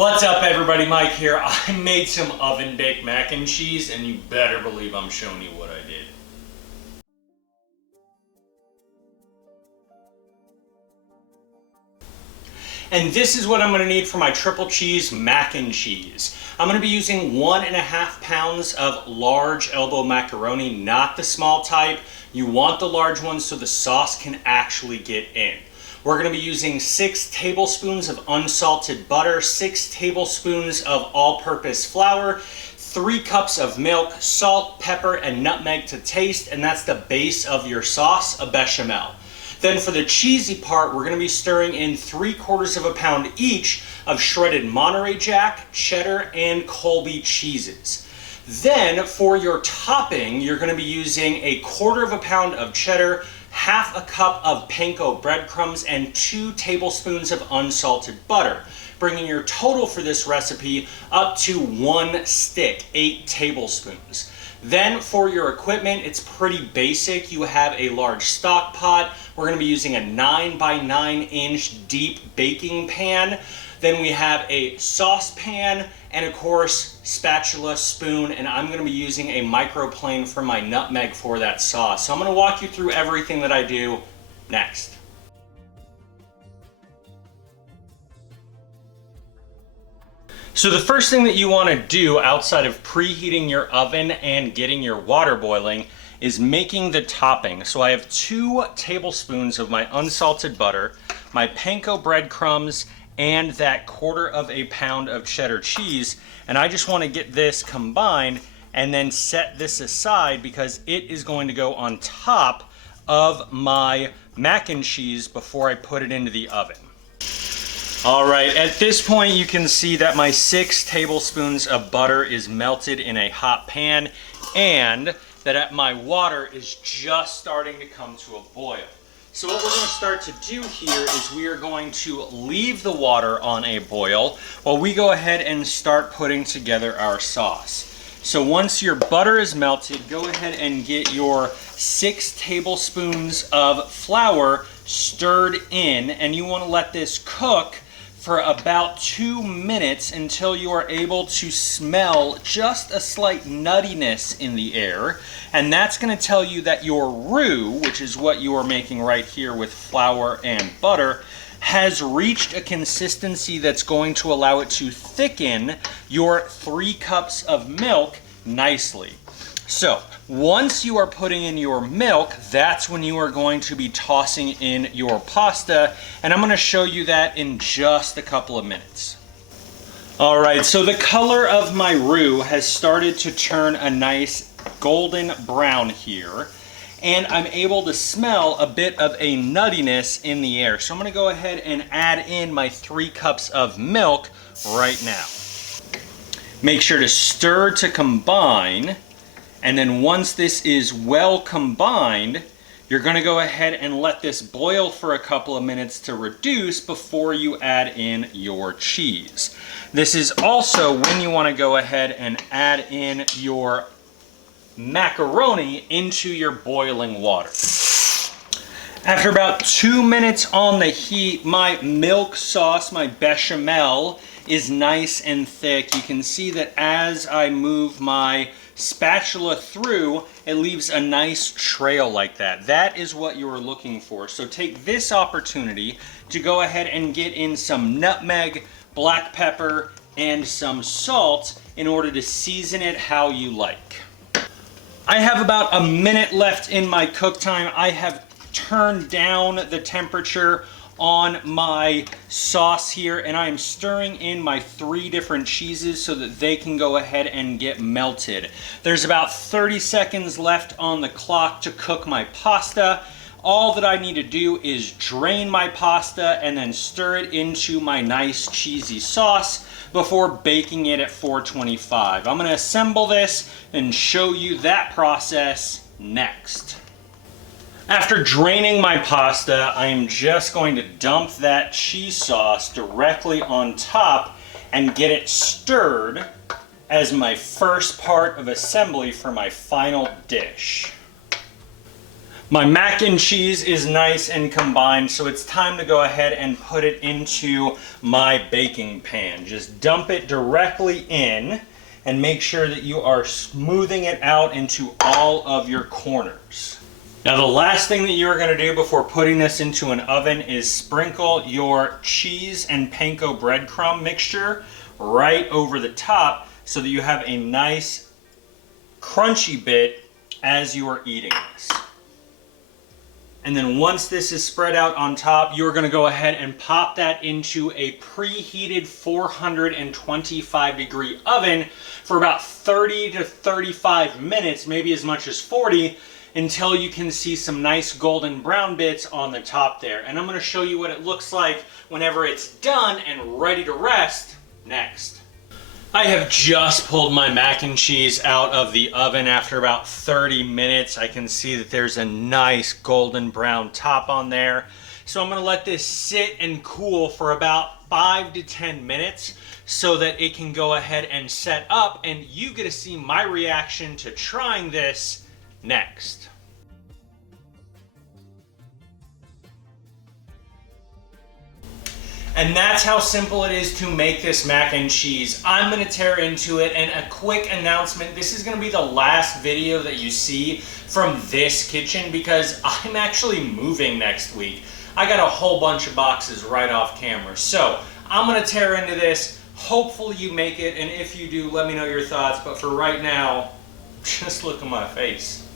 What's up everybody, Mike here. I made some oven baked mac and cheese and you better believe I'm showing you what I did. And this is what I'm going to need for my triple cheese mac and cheese. I'm going to be using 1.5 pounds of large elbow macaroni, not the small type. You want the large ones so the sauce can actually get in. We're going to be using 6 tablespoons of unsalted butter, 6 tablespoons of all-purpose flour, 3 cups of milk, salt, pepper, and nutmeg to taste, and that's the base of your sauce, a bechamel. Then for the cheesy part, we're going to be stirring in 3/4 pound each of shredded Monterey Jack, cheddar, and Colby cheeses. Then for your topping, you're going to be using 1/4 pound of cheddar, 1/2 cup of panko breadcrumbs, and 2 tablespoons of unsalted butter, bringing your total for this recipe up to 1 stick, 8 tablespoons. Then for your equipment, it's pretty basic. You have a large stock pot. We're going to be using a 9 by 9 inch deep baking pan. Then we have a saucepan and of course spatula, spoon, and I'm going to be using a microplane for my nutmeg for that sauce. So I'm going to walk you through everything that I do next. So the first thing that you want to do outside of preheating your oven and getting your water boiling is making the topping. So I have 2 tablespoons of my unsalted butter, my panko breadcrumbs, and that 1/4 pound of cheddar cheese. And I just want to get this combined and then set this aside because it is going to go on top of my mac and cheese before I put it into the oven. All right, at this point you can see that my 6 tablespoons of butter is melted in a hot pan and that my water is just starting to come to a boil. So what we're going to start to do here is we are going to leave the water on a boil while we go ahead and start putting together our sauce. So once your butter is melted, go ahead and get your 6 tablespoons of flour stirred in, and you want to let this cook for about 2 minutes until you are able to smell just a slight nuttiness in the air. And that's going to tell you that your roux, which is what you are making right here with flour and butter, has reached a consistency that's going to allow it to thicken your 3 cups of milk nicely. So once you are putting in your milk, that's when you are going to be tossing in your pasta, and I'm going to show you that in just a couple of minutes. All right, so the color of my roux has started to turn a nice golden brown here, and I'm able to smell a bit of a nuttiness in the air. So I'm going to go ahead and add in my 3 cups of milk right now. Make sure to stir to combine. And then once this is well combined, you're going to go ahead and let this boil for a couple of minutes to reduce before you add in your cheese. This is also when you want to go ahead and add in your macaroni into your boiling water. After about 2 minutes on the heat, my milk sauce, my bechamel, is nice and thick. You can see that as I move my spatula through, it leaves a nice trail like that. That is what you are looking for. So take this opportunity to go ahead and get in some nutmeg, black pepper, and some salt in order to season it how you like. I have about a minute left in my cook time. I have turned down the temperature on my sauce here, and I am stirring in my 3 different cheeses so that they can go ahead and get melted. There's about 30 seconds left on the clock to cook my pasta. All that I need to do is drain my pasta and then stir it into my nice cheesy sauce before baking it at 425. I'm going to assemble this and show you that process next. After draining my pasta, I am just going to dump that cheese sauce directly on top and get it stirred as my first part of assembly for my final dish. My mac and cheese is nice and combined, so it's time to go ahead and put it into my baking pan. Just dump it directly in and make sure that you are smoothing it out into all of your corners. Now the last thing that you're going to do before putting this into an oven is sprinkle your cheese and panko breadcrumb mixture right over the top so that you have a nice crunchy bit as you are eating this. And then once this is spread out on top, you're going to go ahead and pop that into a preheated 425 degree oven for about 30 to 35 minutes, maybe as much as 40, until you can see some nice golden brown bits on the top there. And I'm going to show you what it looks like whenever it's done and ready to rest next. I have just pulled my mac and cheese out of the oven after about 30 minutes. I can see that there's a nice golden brown top on there. So I'm going to let this sit and cool for about 5 to 10 minutes so that it can go ahead and set up, and you get to see my reaction to trying this next. And that's how simple it is to make this mac and cheese. I'm gonna tear into it, and a quick announcement, this is gonna be the last video that you see from this kitchen because I'm actually moving next week. I got a whole bunch of boxes right off camera. So I'm gonna tear into this. Hopefully you make it, and if you do, let me know your thoughts. But for right now, just look at my face.